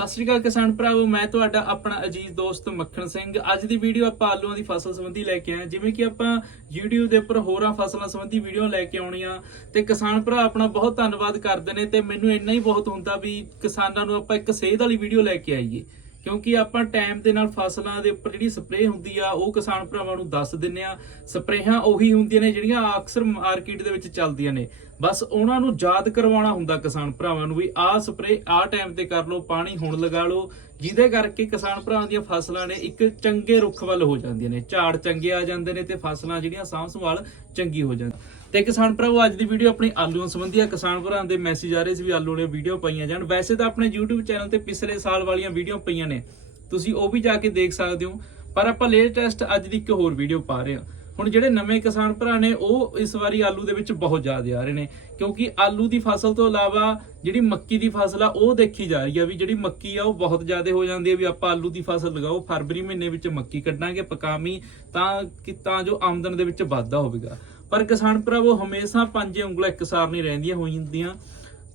ਸਤਿ ਸ਼੍ਰੀ ਅਕਾਲ ਕਿਸਾਨ ਭਰਾਵੋ, ਮੈਂ ਤੁਹਾਡਾ ਆਪਣਾ ਅਜੀਜ਼ ਦੋਸਤ ਮੱਖਣ ਸਿੰਘ। ਅੱਜ ਦੀ ਵੀਡੀਓ ਆਪਾਂ ਆਲੂਆਂ ਦੀ ਫਸਲ ਸੰਬੰਧੀ ਲੈ ਕੇ ਆਏ ਜਿਵੇਂ ਕਿ ਆਪਾਂ YouTube ਦੇ ਉੱਪਰ ਹੋਰਾਂ ਫਸਲਾਂ ਸੰਬੰਧੀ ਵੀਡੀਓ ਲੈ ਕੇ ਆਉਣੀਆਂ ਤੇ ਕਿਸਾਨ ਭਰਾ, ਆਪਣਾ ਬਹੁਤ ਧੰਨਵਾਦ ਕਰਦੇ ਨੇ ਤੇ ਮੈਨੂੰ ਇੰਨਾ ਹੀ ਬਹੁਤ ਹੁੰਦਾ ਵੀ ਕਿਸਾਨਾਂ ਨੂੰ ਆਪਾਂ ਇੱਕ ਸੇਧ ਵਾਲੀ ਵੀਡੀਓ ਲੈ ਕੇ ਆਈਏ। ਕਿਉਂਕਿ ਆਪਾਂ ਟਾਈਮ ਦੇ ਨਾਲ ਫਸਲਾਂ ਦੇ ਉੱਪਰ ਜਿਹੜੀ ਸਪਰੇਅ ਹੁੰਦੀ ਆ, ਉਹ ਕਿਸਾਨ ਭਰਾਵਾਂ ਨੂੰ ਦੱਸ ਦਿੰਨੇ ਆ। ਸਪਰੇਹਾਂ ਉਹੀ ਹੁੰਦੀਆਂ ਨੇ ਜਿਹੜੀਆਂ ਅਕਸਰ ਮਾਰਕੀਟ ਦੇ ਵਿੱਚ ਚੱਲਦੀਆਂ ਨੇ। ਬਸ ਉਹਨਾਂ ਨੂੰ ਯਾਦ ਕਰਵਾਉਣਾ ਹੁੰਦਾ ਕਿਸਾਨ ਭਰਾਵਾਂ ਨੂੰ ਵੀ, ਆਹ ਸਪਰੇਅ ਆਹ ਟਾਈਮ ਤੇ ਕਰ ਲਓ, ਪਾਣੀ ਹੁਣ ਲਗਾ ਲਓ। ਜਿਹਦੇ ਕਰਕੇ ਕਿਸਾਨ ਭਰਾਵਾਂ ਦੀਆਂ ਫਸਲਾਂ ਨੇ ਇੱਕ ਚੰਗੇ ਰੁੱਖ ਵੱਲ ਹੋ ਜਾਂਦੀਆਂ ਨੇ। ਝਾੜ ਚੰਗੇ ਆ ਜਾਂਦੇ ਨੇ ਤੇ ਫਸਲਾਂ ਜਿਹੜੀਆਂ ਸਾਂਭ ਸੰਭਾਲ ਚੰਗੀ ਹੋ ਜਾਂਦੀ ਤੇ ਕਿਸਾਨ ਭਰਾਵੋ, ਅੱਜ ਦੀ ਵੀਡੀਓ ਆਪਣੀ ਆਲੂਆਂ ਸੰਬੰਧੀ ਆ। ਕਿਸਾਨ ਭਰਾਵਾਂ ਦੇ ਮੈਸੇਜ ਆ ਰਹੇ ਸੀ ਵੀ ਆਲੂ ਨੇ ਵੀਡੀਓ ਪਾਈਆਂ ਜਾਣ। ਵੈਸੇ ਤਾਂ ਆਪਣੇ YouTube ਚੈਨਲ ਤੇ ਪਿਛਲੇ ਸਾਲ ਵਾਲੀਆਂ ਵੀਡੀਓ ਪਈਆਂ ਨੇ। ਤੁਸੀਂ ਉਹ ਵੀ ਜਾ ਕੇ ਦੇਖ ਸਕਦੇ ਹੋ। ਪਰ ਆਪਾਂ ਲੇਟੈਸਟ ਅੱਜ ਦੀ ਇੱਕ ਹੋਰ ਵੀਡੀਓ ਪਾ ਰਹੇ ਹਾਂ। ਹੁਣ ਜਿਹੜੇ ਨਵੇਂ ਕਿਸਾਨ ਭਰਾ ਨੇ, ਉਹ ਇਸ ਵਾਰੀ ਆਲੂ ਦੇ ਵਿੱਚ ਬਹੁਤ ਜ਼ਿਆਦਾ ਆ ਰਹੇ ਨੇ। ਕਿਉਂਕਿ ਆਲੂ ਦੀ ਫਸਲ ਤੋਂ ਇਲਾਵਾ ਜਿਹੜੀ ਮੱਕੀ ਦੀ ਫਸਲ ਆ, ਉਹ ਦੇਖੀ ਜਾ ਰਹੀ ਆ ਵੀ ਜਿਹੜੀ ਮੱਕੀ ਆ, ਉਹ ਬਹੁਤ ਜ਼ਿਆਦਾ ਹੋ ਜਾਂਦੀ ਹੈ ਵੀ ਆਪਾਂ ਆਲੂ ਦੀ ਫਸਲ ਲਗਾਓ। ਫਰਵਰੀ ਮਹੀਨੇ ਵਿੱਚ ਮੱਕੀ ਕੱਢਾਂਗੇ ਪਕਾਮੀ ਤਾਂ ਕਿ ਤਾਂ ਜੋ ਆਮਦਨ ਦੇ ਵਿੱਚ ਵਾਧਾ ਹੋਵੇਗਾ। ਪਰ ਕਿਸਾਨ ਭਰਾਵੋ, ਹਮੇਸ਼ਾ ਪੰਜੇ ਉਂਗਲਾਂ ਇੱਕਸਾਰ ਨਹੀਂ ਰਹਿੰਦੀਆਂ ਹੋਈਆਂ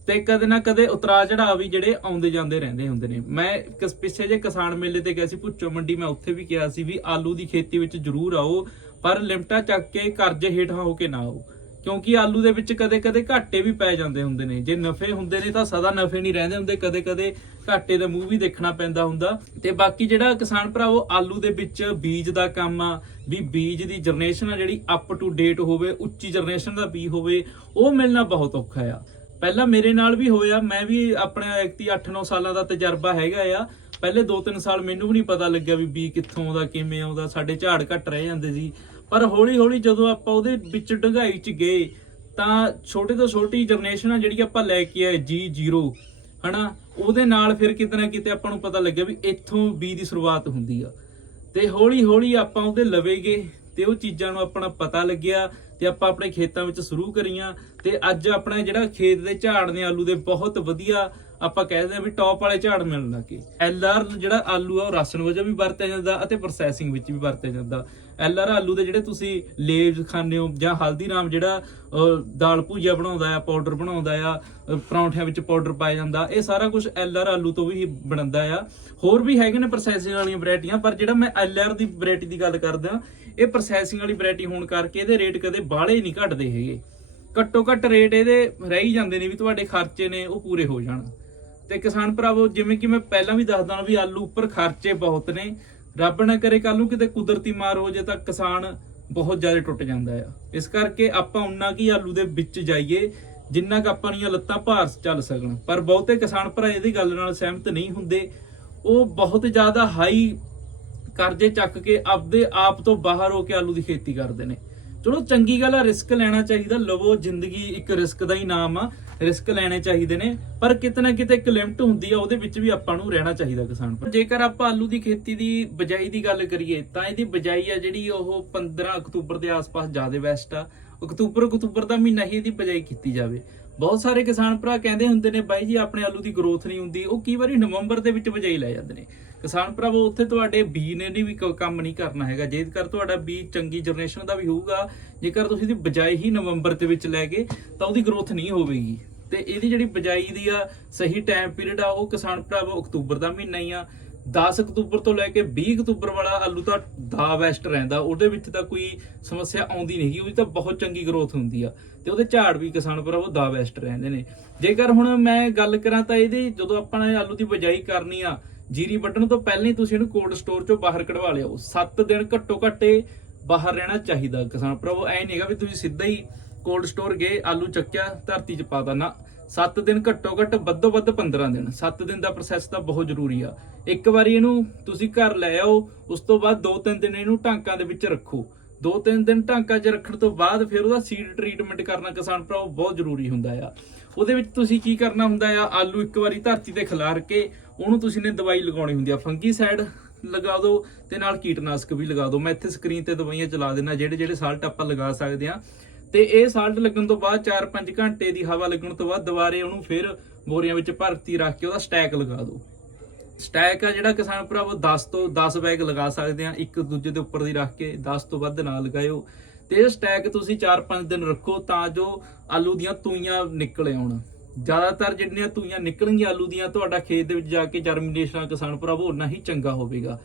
ਤੇ ਕਦੇ ਨਾ ਕਦੇ ਉਤਰਾ ਚੜਾਅ ਵੀ ਜਿਹੜੇ ਆਉਂਦੇ ਜਾਂਦੇ ਰਹਿੰਦੇ ਹੁੰਦੇ ਨੇ। ਮੈਂ ਕਿਸ ਪਿੱਛੇ ਜੇ ਕਿਸਾਨ ਮੇਲੇ ਤੇ ਗਿਆ ਸੀ, ਭੁੱਚੋ ਮੰਡੀ, ਮੈਂ ਉੱਥੇ ਵੀ ਕਿਹਾ ਸੀ ਵੀ ਆਲੂ ਦੀ ਖੇਤੀ ਵਿੱਚ ਜ਼ਰੂਰ ਆਓ, ਪਰ ਲਿਮਟਾ ਚੱਕ ਕੇ ਕਰਜ਼ੇ ਹੇਠਾਂ ਹੋ ਕੇ ਨਾ ਆਓ। ਕਿਉਂਕਿ ਆਲੂ ਦੇ ਵਿੱਚ ਕਦੇ-ਕਦੇ ਘਾਟੇ ਵੀ ਪੈ ਜਾਂਦੇ ਹੁੰਦੇ ਨੇ। ਜੇ ਨਫੇ ਹੁੰਦੇ ਨੇ ਤਾਂ ਸਦਾ ਨਫੇ ਨਹੀਂ ਰਹਿੰਦੇ ਹੁੰਦੇ ਕਦੇ-ਕਦੇ ਘਾਟੇ ਦਾ ਮੂੰਹ ਵੀ ਦੇਖਣਾ ਪੈਂਦਾ ਹੁੰਦਾ। ਤੇ ਬਾਕੀ ਜਿਹੜਾ ਕਿਸਾਨ ਭਰਾਵੋ ਆਲੂ ਦੇ ਵਿੱਚ ਬੀਜ ਦਾ ਕੰਮ ਆ, ਵੀ ਬੀਜ ਦੀ ਜਨਰੇਸ਼ਨ ਆ ਜਿਹੜੀ ਅਪ ਟੂ ਡੇਟ ਹੋਵੇ, ਉੱਚੀ ਜਨਰੇਸ਼ਨ ਦਾ ਬੀਜ ਹੋਵੇ, ਉਹ ਮਿਲਣਾ ਬਹੁਤ ਔਖਾ ਆ। ਪਹਿਲਾਂ ਮੇਰੇ ਨਾਲ ਵੀ ਹੋਇਆ, ਮੈਂ ਵੀ ਆਪਣੇ ਐਕਤੀ 8-9 ਸਾਲਾਂ ਦਾ ਤਜਰਬਾ ਹੈਗਾ ਆ। ਪਹਿਲੇ 2-3 ਸਾਲ ਮੈਨੂੰ ਵੀ ਨਹੀਂ ਪਤਾ ਲੱਗਿਆ ਵੀ ਬੀ ਕਿੱਥੋਂ ਆਉਂਦਾ, ਕਿਵੇਂ ਆਉਂਦਾ, ਸਾਡੇ ਝਾੜ ਘੱਟ ਰਹਿ ਜਾਂਦੇ ਸੀ। ਪਰ ਹੌਲੀ-ਹੌਲੀ ਜਦੋਂ ਆਪਾਂ ਉਹਦੇ ਵਿੱਚ ਡੰਗਾਈ 'ਚ ਗਏ, ਤਾਂ ਛੋਟੇ ਤੋਂ ਛੋਟੀ ਜਨਰੇਸ਼ਨ ਆ ਜਿਹੜੀ ਆਪਾਂ ਲੈ ਕੇ ਆਏ G0 ਹਨਾ, ਉਹਦੇ ਨਾਲ ਫਿਰ ਕਿਤੇ ਨਾ ਕਿਤੇ ਆਪਾਂ ਨੂੰ ਪਤਾ ਲੱਗਿਆ ਵੀ ਇੱਥੋਂ ਬੀ ਦੀ ਸ਼ੁਰੂਆਤ ਹੁੰਦੀ ਆ। ਤੇ ਹੌਲੀ-ਹੌਲੀ ਆਪਾਂ ਉਹਦੇ ਲਵੇ ਗਏ ਤੇ ਉਹ ਚੀਜ਼ਾਂ ਨੂੰ ਆਪਣਾ ਪਤਾ ਲੱਗਿਆ ਤੇ ਆਪਾਂ ਆਪਣੇ ਖੇਤਾਂ ਵਿੱਚ ਸ਼ੁਰੂ ਕਰੀਆਂ ਤੇ ਅੱਜ ਆਪਣਾ ਜਿਹੜਾ ਖੇਤ ਦੇ ਝਾੜ ਨੇ ਆਲੂ ਦੇ ਬਹੁਤ ਵਧੀਆ ਆਪਾਂ ਕਹਿੰਦੇ ਆ ਵੀ ਟੌਪ ਵਾਲੇ ਝਾੜ ਮਿਲਣ ਲੱਗੇ ਐਲਆਰ ਜਿਹੜਾ ਆਲੂ ਆ, ਉਹ ਰਾਸ਼ਨ ਵਜੋਂ ਵੀ ਵਰਤਿਆ ਜਾਂਦਾ ਅਤੇ ਪ੍ਰੋਸੈਸਿੰਗ ਵਿੱਚ ਵੀ ਵਰਤਿਆ ਜਾਂਦਾ। ਐਲਆਰ ਆਲੂ ਦੇ ਜਿਹੜੇ ਤੁਸੀਂ ਲੇਵਸ ਖਾਂਦੇ ਹੋ ਜਾਂ ਹਲਦੀਰਾਮ ਜਿਹੜਾ ਦਾਲ ਭੁਜੀਆ ਬਣਾਉਂਦਾ ਆ ਪਾਊਡਰ ਬਣਾਉਂਦਾ ਆ ਪਰੌਂਠਿਆਂ ਵਿੱਚ ਪਾਊਡਰ ਪਾਇਆ ਜਾਂਦਾ, ਇਹ ਸਾਰਾ ਕੁਝ ਐਲਆਰ ਆਲੂ ਤੋਂ ਵੀ ਬਣਦਾ ਆ। ਹੋਰ ਵੀ ਹੈਗੇ ਨੇ ਪ੍ਰੋਸੈਸਿੰਗ ਵਾਲੀਆਂ ਵੈਰਾਈਟੀਆਂ ਪਰ ਜਿਹੜਾ ਮੈਂ ਐਲਆਰ ਦੀ ਵੈਰਾਈਟੀ ਦੀ ਗੱਲ ਕਰਦਾ, ਇਹ ਪ੍ਰੋਸੈਸਿੰਗ ਵਾਲੀ ਵੈਰਾਈਟੀ ਹੋਣ ਕਰਕੇ ਇਹਦੇ ਰੇਟ ਕਦੇ ਬਾਹਲੇ ਨਹੀਂ ਘਟਦੇ ਹੈਗੇ। ਘੱਟੋ ਘੱਟ ਰੇਟ ਇਹਦੇ ਰਹਿ ਹੀ ਜਾਂਦੇ ਨੇ ਵੀ ਤੁਹਾਡੇ ਖਰਚੇ ਨੇ, ਉਹ ਪੂਰੇ ਹੋ ਜਾਣ। ਤੇ ਕਿਸਾਨ ਭਰਾਵੋ, ਜਿਵੇਂ ਕਿ ਮੈਂ ਪਹਿਲਾਂ ਵੀ ਦੱਸਦਾ ਵੀ ਆਲੂ ਉੱਪਰ ਖਰਚੇ ਬਹੁਤ ਨੇ। ਰੱਬ ਨਾ ਕਰੇ ਕੱਲ ਨੂੰ ਕਿਤੇ ਕੁਦਰਤੀ ਮਾਰ ਹੋ ਜੇ ਤਾਂ ਕਿਸਾਨ ਬਹੁਤ ਜ਼ਿਆਦਾ ਟੁੱਟ ਜਾਂਦਾ ਆ। ਇਸ ਕਰਕੇ ਆਪਾਂ ਉਨਾ ਕੀ ਆਲੂ ਦੇ ਵਿੱਚ ਜਾਈਏ, ਜਿੰਨਾ ਕੁ ਆਪਣੀਆਂ ਲੱਤਾਂ ਭਾਰ ਚੱਲ ਸਕਣ। ਪਰ ਬਹੁਤੇ ਕਿਸਾਨ ਭਰਾ ਇਹਦੀ ਗੱਲ ਨਾਲ ਸਹਿਮਤ ਨਹੀਂ ਹੁੰਦੇ। ਉਹ ਬਹੁਤ ਜ਼ਿਆਦਾ ਹਾਈ ਕਰਜ਼ੇ ਚੱਕ ਕੇ ਆਪਦੇ ਆਪ ਤੋਂ ਬਾਹਰ ਹੋ ਕੇ ਆਲੂ ਦੀ ਖੇਤੀ ਕਰਦੇ ਨੇ। ਚਲੋ ਚੰਗੀ ਗੱਲ ਆ ਰਿਸਕ ਲੈਣਾ ਚਾਹੀਦਾ। ਲਵੋ ਜ਼ਿੰਦਗੀ ਇੱਕ ਰਿਸਕ ਦਾ ਹੀ ਨਾਮ ਆ। ਰਿਸਕ ਲੈਣੇ ਚਾਹੀਦੇ ਨੇ, ਪਰ ਕਿਤੇ ਕਿਤੇ ਇੱਕ ਲਿਮਟ ਹੁੰਦੀ ਆ, ਉਹਦੇ ਵਿੱਚ ਵੀ ਆਪਾਂ ਨੂੰ ਰਹਿਣਾ ਚਾਹੀਦਾ ਕਿਸਾਨ ਪਰ। ਜੇਕਰ ਆਪਾਂ ਆਲੂ ਦੀ ਖੇਤੀ ਦੀ ਬਜਾਈ ਦੀ ਗੱਲ ਕਰੀਏ, ਤਾਂ ਇਹਦੀ ਬਜਾਈ ਆ ਜਿਹੜੀ ਉਹ 15 ਅਕਤੂਬਰ ਦੇ ਆਸ-ਪਾਸ ਜ਼ਿਆਦਾ ਬੈਸਟ ਆ। ਅਕਤੂਬਰ ਅਕਤੂਬਰ ਦਾ ਮਹੀਨਾ ਹੀ ਇਹਦੀ ਬਜਾਈ ਕੀਤੀ ਜਾਵੇ। ਬਹੁਤ ਸਾਰੇ ਕਿਸਾਨ ਭਰਾ ਕਹਿੰਦੇ ਹੁੰਦੇ ਨੇ, ਬਾਈ ਜੀ, ਆਪਣੇ ਆਲੂ ਦੀ ਗਰੋਥ ਨਹੀਂ ਹੁੰਦੀ, ਉਹ ਕਈ ਵਾਰੀ ਨਵੰਬਰ ਦੇ ਵਿੱਚ ਬਜਾਈ ਲੈ ਜਾਂਦੇ ਨੇ। ਕਿਸਾਨ ਭਰਾਵੋ, ਉੱਥੇ ਤੁਹਾਡੇ ਬੀ ਨੇ ਨਹੀਂ ਵੀ ਕ- ਕੰਮ ਨਹੀਂ ਕਰਨਾ ਹੈਗਾ। ਜੇਕਰ ਤੁਹਾਡਾ ਬੀ ਚੰਗੀ ਜਨਰੇਸ਼ਨ ਦਾ ਵੀ ਹੋਊਗਾ, ਜੇਕਰ ਤੁਸੀਂ ਦੀ ਬਜਾਈ ਹੀ ਨਵੰਬਰ ਦੇ ਵਿੱਚ ਲੈ ਗਏ ਤਾਂ ਉਹਦੀ ਗਰੋਥ ਨਹੀਂ ਹੋਵੇਗੀ। ਤੇ ਇਹਦੀ ਜਿਹੜੀ ਬਜਾਈ ਦੀ ਆ, ਸਹੀ ਟਾਈਮ ਪੀਰੀਅਡ ਆ, ਉਹ ਕਿਸਾਨ ਭਰਾਵੋ ਅਕਤੂਬਰ ਦਾ ਮਹੀਨਾ ਹੀ ਆ। 10 ਅਕਤੂਬਰ ਤੋਂ ਲੈ ਕੇ 20 ਅਕਤੂਬਰ ਵਾਲਾ ਆਲੂ ਤਾਂ ਦਾ ਬੈਸਟ ਰਹਿੰਦਾ। ਉਹਦੇ ਵਿੱਚ ਤਾਂ ਕੋਈ ਸਮੱਸਿਆ ਆਉਂਦੀ ਨਹੀਂ ਉਹਦੀ ਤਾਂ ਬਹੁਤ ਚੰਗੀ ਗਰੋਥ ਹੁੰਦੀ ਆ। ਤੇ ਉਹਦੇ ਝਾੜ ਵੀ ਕਿਸਾਨ ਭਰਾਵੋ ਦਾ ਬੈਸਟ ਰਹਿੰਦੇ ਨੇ। ਜੇਕਰ ਹੁਣ ਮੈਂ ਗੱਲ ਕਰਾਂ ਤਾਂ ਇਹਦੀ, ਜਦੋਂ ਆਪਾਂ ਨੇ ਆਲੂ ਦੀ ਬਜਾਈ ਕਰਨੀ ਆ ਜੀਰੀ ਵੱਢਣ ਤੋਂ ਪਹਿਲਾਂ ਹੀ ਤੁਸੀਂ ਇਹਨੂੰ ਕੋਲਡ ਸਟੋਰ ਚੋਂ ਬਾਹਰ ਕਢਵਾ ਲਿਓ। 7 ਦਿਨ ਘੱਟੋ ਘੱਟੇ ਬਾਹਰ ਰਹਿਣਾ ਚਾਹੀਦਾ ਕਿਸਾਨ ਭਰਾਵੋ। ਐ ਨਹੀਂਗਾ ਵੀ ਤੁਸੀਂ ਸਿੱਧਾ ਹੀ ਕੋਲਡ ਸਟੋਰ ਗਏ, ਆਲੂ ਚੱਕਿਆ, ਧਰਤੀ 'ਚ ਪਾਤਾ ਨਾ 7 ਦਿਨ ਘੱਟੋ ਘੱਟ ਵੱਧੋ ਵੱਧ 15 ਦਿਨ। 7 ਦਿਨ ਦਾ ਪ੍ਰੋਸੈਸ ਤਾਂ ਬਹੁਤ ਜ਼ਰੂਰੀ ਆ। ਇੱਕ ਵਾਰੀ ਇਹਨੂੰ ਤੁਸੀਂ ਘਰ ਲੈ ਆਓ, ਉਸ ਤੋਂ ਬਾਅਦ 2-3 ਦਿਨ ਇਹਨੂੰ ਟਾਂਕਾਂ ਦੇ ਵਿੱਚ ਰੱਖੋ। 2-3 ਦਿਨ ਢਾਂਕਾ 'ਚ ਰੱਖਣ ਤੋਂ ਬਾਅਦ ਫਿਰ ਉਹਦਾ ਸੀਡ ਟ੍ਰੀਟਮੈਂਟ ਕਰਨਾ ਕਿਸਾਨ ਭਰਾਵੋ ਬਹੁਤ ਜ਼ਰੂਰੀ ਹੁੰਦਾ ਆ। ਉਹਦੇ ਵਿੱਚ ਤੁਸੀਂ ਕੀ ਕਰਨਾ ਹੁੰਦਾ ਆ? ਆਲੂ ਇੱਕ ਵਾਰੀ ਧਰਤੀ ਤੇ ਖਿਲਾਰ ਕੇ ਉਹਨੂੰ ਤੁਸੀਂ ਨੇ ਦਵਾਈ ਲਗਾਉਣੀ ਹੁੰਦੀ ਆ। ਫੰਗੀਸਾਈਡ ਲਗਾ ਦਿਓ ਤੇ ਨਾਲ ਕੀਟਨਾਸ਼ਕ ਵੀ ਲਗਾ ਦਿਓ ਮੈਂ ਇੱਥੇ ਸਕਰੀਨ ਤੇ ਦਵਾਈਆਂ ਚਲਾ ਦੇਣਾ ਜਿਹੜੇ ਜਿਹੜੇ ਸਾਲਟ ਆਪਾਂ ਲਗਾ ਸਕਦੇ ਆ। ਤੇ ਇਹ ਸਾਲਟ ਲੱਗਣ ਤੋਂ ਬਾਅਦ 4-5 ਘੰਟੇ ਦੀ ਹਵਾ ਲੱਗਣ ਤੋਂ ਬਾਅਦ ਦੁਬਾਰੇ ਉਹਨੂੰ ਫਿਰ ਬੋਰੀਆਂ ਵਿੱਚ ਭਰਤੀ ਰੱਖ ਕੇ ਉਹਦਾ ਸਟੈਕ ਲਗਾ ਦਿਓ ਸਟੈਕ ਆ ਜਿਹੜਾ ਕਿਸਾਨ ਭਰਾਵੋ 10 ਤੋਂ 10 ਬੈਗ ਲਗਾ ਸਕਦੇ ਆ, ਇੱਕ ਦੂਜੇ ਦੇ ਉੱਪਰ ਦੀ ਰੱਖ ਕੇ 10 ਤੋਂ ਵੱਧ ਨਾ ਲਗਾਇਓ। ਤੇ ਇਹ ਸਟੈਕ ਤੁਸੀਂ 4-5 ਦਿਨ ਰੱਖੋ ਤਾਂ ਜੋ ਆਲੂ ਦੀਆਂ ਤੂਈਆਂ ਨਿਕਲ ਆਉਣ। ਜ਼ਿਆਦਾਤਰ ਜਿਹੜੀਆਂ ਤੂਈਆਂ ਨਿਕਲਣਗੀਆਂ ਆਲੂ ਦੀਆਂ, ਤੁਹਾਡਾ ਖੇਤ ਦੇ ਵਿੱਚ ਜਾ ਕੇ ਜਰਮੀਨੇਸ਼ਨ ਕਿਸਾਨ ਭਰਾਵੋ ਉਨਾ ਹੀ ਚੰਗਾ ਹੋਵੇਗਾ।